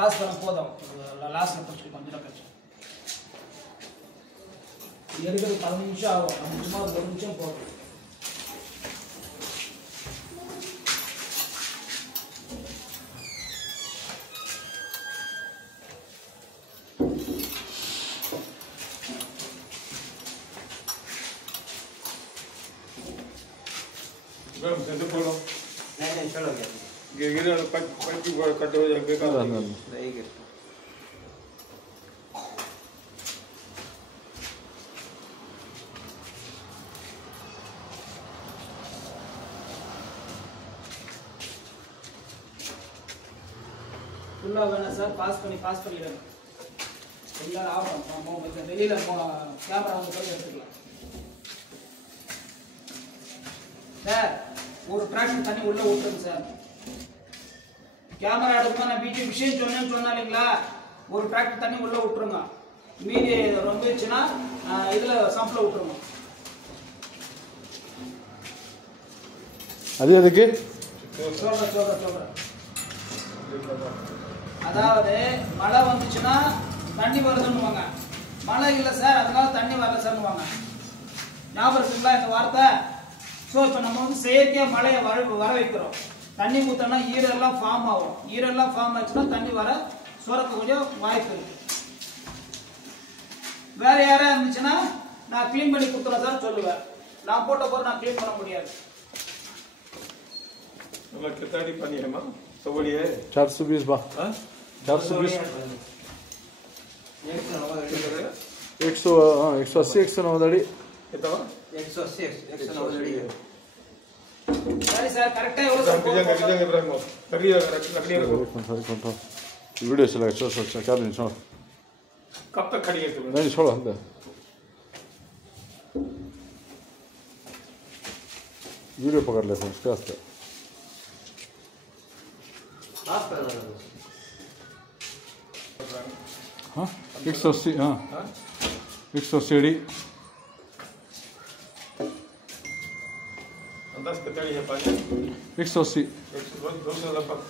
pass பண்ண போதும் லாஸ்ட்ல பிடிச்சி கொஞ்சம் நேரம் கழிச்சு எடுக்கிறது 15 நிமிஷம் ஆகும் சும்மா 1 நிமிஷம் போதும் मैम कैसे बोलो नहीं चलो गिरे पट्टी कट हो जाएगा नहीं गिर ஃபுல்லா வேணா சார் பாஸ் பண்ணிடுங்க ஃபுல்லா ஆகும் நம்ம வெளியில கேமரா வந்து போய் எடுத்துக்கலாம் சார் ஒரு டிராக்டர் தண்ணி உள்ள ஊத்துங்க சார் கேமரா எடுக்கும்போது நான் வீடியோ விஷயம் சொன்னாலீங்களா ஒரு டிராக்டர் தண்ணி உள்ள விட்டுருங்க மீதி ரொம்ப இருந்துச்சுன்னா இதுல சம்பில் விட்டுருங்க அது எதுக்கு சொல்றேன் அதாவது மழை வந்துச்சுன்னா தண்ணி வருதுன்னுவாங்க மழை இல்லை சார் அதனால தண்ணி வரல சார்னுவாங்க ஞாபகம் இருக்குங்களா இந்த வார்த்தை ஸோ இப்போ நம்ம வந்து செயற்கையாக மழையை வர வைக்கிறோம் தண்ணி ஊற்றினா ஈரெல்லாம் ஃபார்ம் ஆகும் ஈரெல்லாம் ஃபார்ம் ஆச்சுன்னா தண்ணி வர சுரக்க கொஞ்சம் வாய்ப்பு இருக்கு வேற யாரா இருந்துச்சுன்னா நான் க்ளீன் பண்ணி கொடுத்துறேன் சார் சொல்லுவேன் நான் போட்ட போற நான் க்ளீன் பண்ண முடியாது मतलब कितना डी पानी है मां तो बोलिए 420 बा 420 180 190 अड़ी कितना 180 190 अड़ी है சரி சார் கரெக்ட்டா எவ்வளவு சார் कितना इब्राहिम लकड़ी रखो वीडियो चला चल क्या दिन छोड़ कब तक खड़ी है तुम नहीं छोड़ो अंदर वीडियो पकड़ लेते हैं उसके वास्ते आप कर रहे हो हाँ 180 हाँ 180 अड़ी अंदाज कितना है पानी 180 200 लगभग